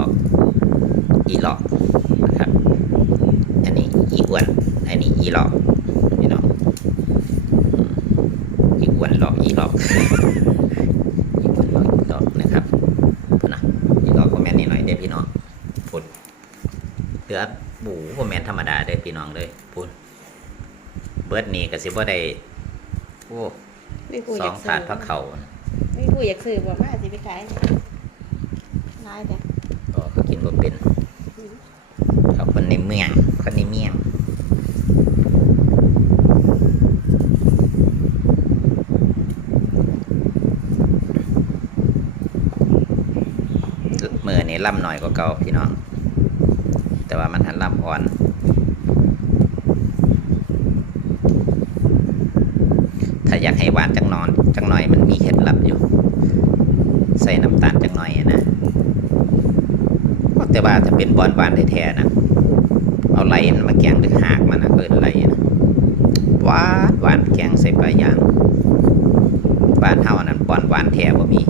อกอีหลอกนะครับอันนี้อีอ้วนอันนี้อีหลอกพี่น้องอีอ้วนหลอกอีหลอกอีอ้วนหลอกอีหลอกนะครับพูดนะอีหลอกก็แม่นนิดหน่อยเด้อพี่น้องพูดเหลือหมูก็แม่นธรรมดาเด้อพี่น้องเลยพูดเบิร์ดนี่ก็สิบ่ได้โอ้2 ถาดพักเขาไม่ผู้อยากซื้อบ่มาสิไปขายร้ายแต่ก็เขากินบ่เป็นเขาคนในเมืองคนในเมียงมือนี่ล่ำหน่อยกว่าเก่าพี่น้องแต่ว่ามันหันล่ำอ่อนถ้าอยากให้หวานจังหน่อยมันมีเคล็ดลับอยู่ใส่น้ำตาลจังหน่อยนะแต่ว่าถ้าเป็นบอนหวานแท้ๆนะเอาไหลมาแกงหรือหากมันนะเกินไหลนะหวานแกงใส่ปลาย่างบ้านเฮานั้นบอนหวานแท้บ่มี